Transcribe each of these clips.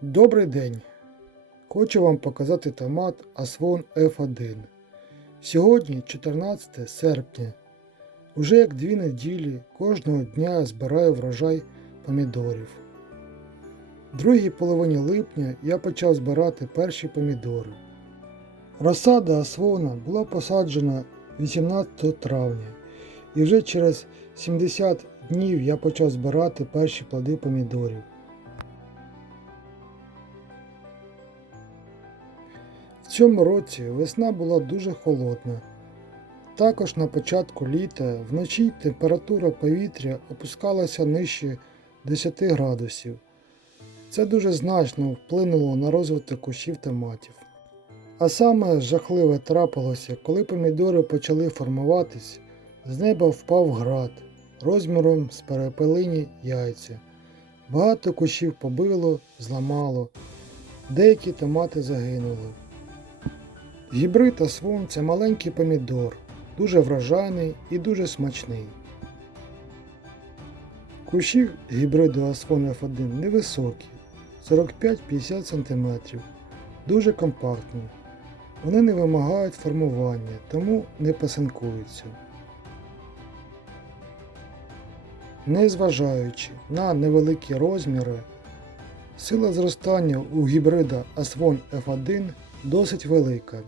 Добрий день! Хочу вам показати томат Aswon F1. Сьогодні 14 серпня. Уже як дві неділі кожного дня збираю врожай помідорів. В другій половині липня я почав збирати перші помідори. Розсада Асвона була посаджена 18 травня, і вже через 70 днів я почав збирати перші плоди помідорів. В цьому році весна була дуже холодна. Також на початку літа вночі температура повітря опускалася нижче 10 градусів. Це дуже значно вплинуло на розвиток кущів томатів. А саме жахливе трапилося, коли помідори почали формуватись, з неба впав град розміром з перепелині яйця. Багато кущів побило, зламало, деякі томати загинули. Гібрид Асвон це маленький помідор, дуже врожайний і дуже смачний. Кущі гібриду Асвон F1 невисокі, 45-50 см, дуже компактні. Вони не вимагають формування, тому не пасинкуються. Незважаючи на невеликі розміри, сила зростання у гібрида Aswon F1 досить велика.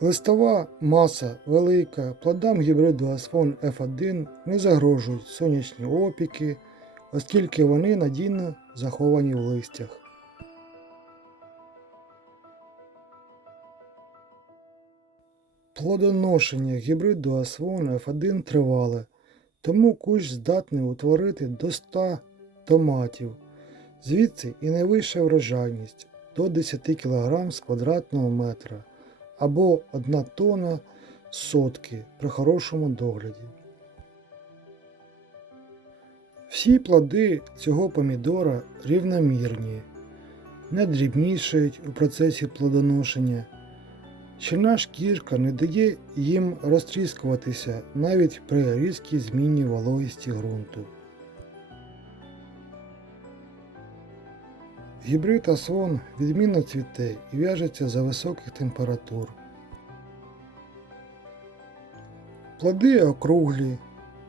Листова маса велика, плодам гібриду Aswon F1 не загрожують сонячні опіки, оскільки вони надійно заховані в листях. Плодоношення гібриду Aswon F1 тривале, тому кущ здатний утворити до 100 томатів, звідси і найвища врожайність до 10 кг з квадратного метра або 1 тонна сотки при хорошому догляді. Всі плоди цього помідора рівномірні, не дрібнішають у процесі плодоношення. Щільна шкірка не дає їм розтріскуватися навіть при різкій зміні вологісті ґрунту. Гібрид Асвон відмінно цвіте і в'яжеться за високих температур. Плоди округлі,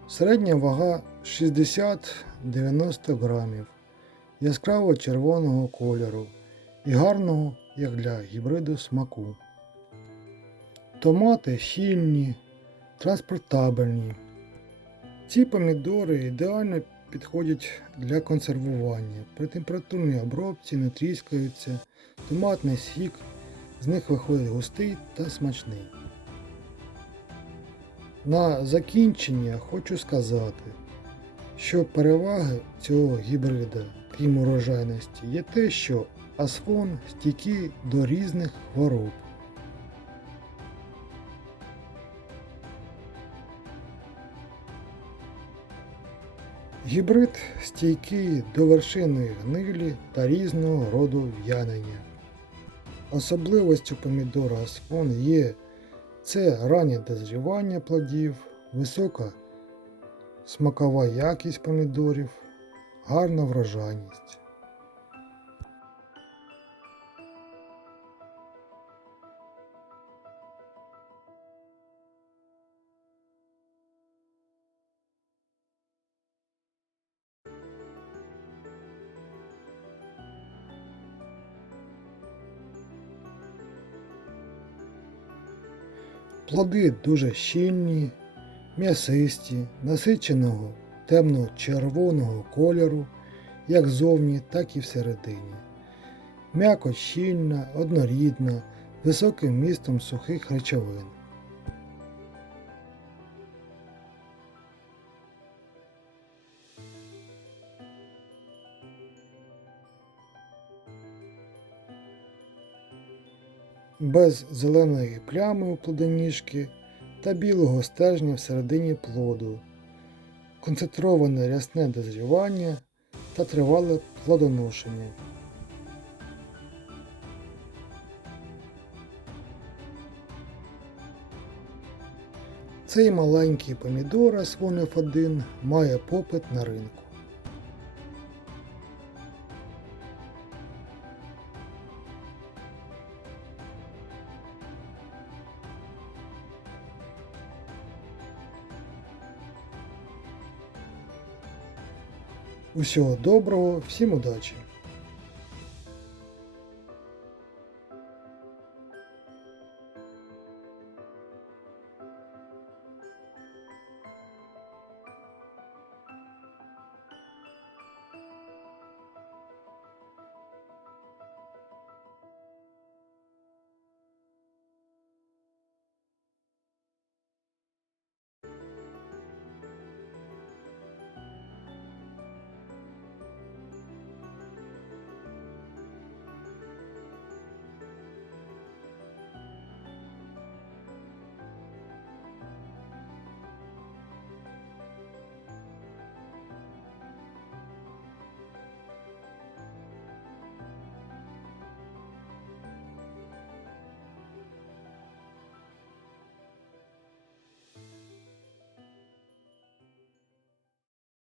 середня вага 60-90 грамів, яскраво червоного кольору і гарного, як для гібриду смаку. Томати щільні, транспортабельні. Ці помідори ідеально підходять для консервування. При температурній обробці не тріскаються, томатний сік з них виходить густий та смачний. На закінчення хочу сказати, що переваги цього гібрида, крім урожайності, є те, що асфон стійкий до різних хвороб. Гібрид стійкий до вершини гнилі та різного роду в'янення. Особливістю помідора Асфон є це раннє дозрівання плодів, висока смакова якість помідорів, гарна врожайність. Плоди дуже щільні, м'ясисті, насиченого темно-червоного кольору, як зовні, так і всередині. М'яко щільна, однорідна, високим містом сухих речовин. Без зеленої плями у плодоніжки та білого стержня всередині плоду, концентроване рясне дозрівання та тривале плодоношення. Цей маленький помідор Aswon F1 має попит на ринку. Усього доброго, всім удачі!